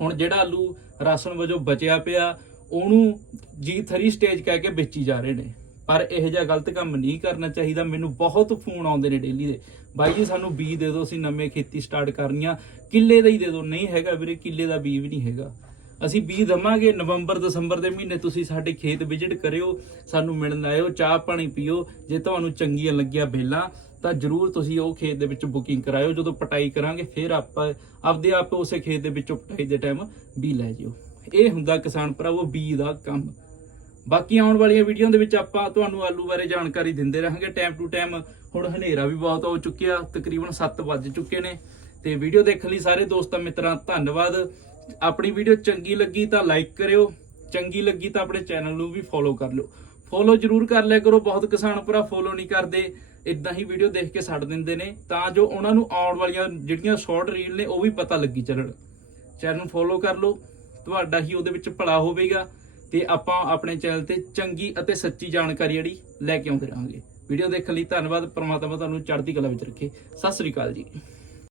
ਹੁਣ ਜਿਹੜਾ ਆਲੂ ਰਾਸ਼ਨ ਵਜੋਂ ਬਚਿਆ ਪਿਆ, ਉਹਨੂੰ G3 ਸਟੇਜ ਕਹਿ ਕੇ ਵੇਚੀ ਜਾ ਰਹੇ ਨੇ। ਪਰ ਇਹੋ ਜਿਹਾ ਗਲਤ ਕੰਮ ਨਹੀਂ ਕਰਨਾ ਚਾਹੀਦਾ, ਮੈਨੂੰ ਬਹੁਤ ਫੋਨ ਆਉਂਦੇ ਨੇ ਡੇਲੀ ਦੇ। ਬਾਈ ਜੀ, ਸਾਨੂੰ ਬੀ ਦੇ ਦਿਓ, ਅਸੀਂ ਨਵੇਂ ਖੇਤੀ ਸਟਾਰਟ ਕਰਨੀ ਆ ਕਿੱਲੇ ਦਾ ਹੀ ਦੇ ਦਿਓ, ਨਹੀਂ ਹੈਗਾ ਵੀਰੇ, ਕਿੱਲੇ ਦਾ ਬੀ ਵੀ ਨਹੀਂ ਹੈਗਾ। ਅਸੀਂ ਬੀ ਦਵਾਂਗੇ, ਨਵੰਬਰ, ਦਸੰਬਰ ਦੇ ਮਹੀਨੇ ਤੁਸੀਂ ਸਾਡੇ ਖੇਤ ਵਿਜ਼ਿਟ ਕਰਿਓ, ਸਾਨੂੰ ਮਿਲਣ ਆਇਓ, ਚਾਹ ਪਾਣੀ ਪੀਓ, ਜੇ ਤੁਹਾਨੂੰ ਚੰਗੀਆਂ ਲੱਗੀਆਂ ਬੇਲਾਂ ਤਾਂ ਜਰੂਰ ਤੁਸੀਂ ਉਹ ਖੇਤ ਦੇ ਵਿੱਚ ਬੁਕਿੰਗ ਕਰਾਇਓ। ਜਦੋਂ ਪਟਾਈ ਕਰਾਂਗੇ, ਫਿਰ ਆਪਾਂ ਆਪਦੇ ਆਪ ਉਸੇ ਖੇਤ ਦੇ ਵਿੱਚੋਂ ਪਟਾਈ ਦੇ ਟਾਈਮ ਬੀ ਲੈ ਜਿਓ। ਇਹ ਹੁੰਦਾ ਕਿਸਾਨ ਭਰਾਵੋ ਬੀ ਦਾ ਕੰਮ। ਬਾਕੀ ਆਉਣ ਵਾਲੀਆਂ ਵੀਡੀਓ ਦੇ ਵਿੱਚ ਆਪਾਂ ਤੁਹਾਨੂੰ ਆਲੂ ਬਾਰੇ ਜਾਣਕਾਰੀ ਦਿੰਦੇ ਰਹਾਂਗੇ। ਟਾਈਮ ਟੂ ਟਾਈਮ ਹੁਣ ਹਨੇਰਾ ਵੀ ਬਹੁਤ ਹੋ ਚੁੱਕਿਆ। ਤਕਰੀਬਨ 7 ਵੱਜ ਚੁੱਕੇ ਨੇ। ਤੇ ਵੀਡੀਓ ਦੇਖਣ ਲਈ ਸਾਰੇ ਦੋਸਤਾਂ ਮਿੱਤਰਾਂ, ਧੰਨਵਾਦ। ਆਪਣੀ ਵੀਡੀਓ ਚੰਗੀ ਲੱਗੀ ਤਾਂ ਲਾਈਕ ਕਰਿਓ। ਚੰਗੀ ਲੱਗੀ ਤਾਂ ਆਪਣੇ ਚੈਨਲ ਨੂੰ ਵੀ ਫੋਲੋ ਕਰ ਲਿਓ। ਫੋਲੋ ਜਰੂਰ ਕਰ ਲਿਆ ਕਰੋ। ਬਹੁਤ ਕਿਸਾਨ ਭਰਾ ਫੋਲੋ ਨਹੀਂ ਕਰਦੇ। ਇਦਾਂ ਹੀ ਵੀਡੀਓ ਦੇਖ ਕੇ ਛੱਡ ਦਿੰਦੇ ਨੇ, ਤਾਂ ਜੋ ਉਹਨਾਂ ਨੂੰ ਆਉਣ ਵਾਲੀਆਂ ਜਿਹੜੀਆਂ ਸ਼ਾਰਟ ਰੀਲ ਨੇ, ਉਹ ਵੀ ਪਤਾ ਲੱਗੀ ਚੱਲਣ। ਚੈਨਲ ਨੂੰ ਫੋਲੋ ਕਰ ਲਓ, ਤੁਹਾਡਾ ਹੀ ਉਹਦੇ ਵਿੱਚ ਭਲਾ ਹੋਵੇਗਾ, ਤੇ ਆਪਾਂ ਆਪਣੇ ਚੈਨਲ ਤੇ ਚੰਗੀ ਅਤੇ ਸੱਚੀ ਜਾਣਕਾਰੀ ਜਿਹੜੀ ਲੈ ਕੇ ਆਉਂਦੇ ਰਹਾਂਗੇ। ਵੀਡੀਓ ਦੇਖਣ ਲਈ ਧੰਨਵਾਦ, ਪਰਮਾਤਮਾ ਤੁਹਾਨੂੰ ਚੜ੍ਹਦੀ ਕਲਾ ਵਿੱਚ ਰੱਖੇ। ਸਤਿ ਸ੍ਰੀ ਅਕਾਲ ਜੀ।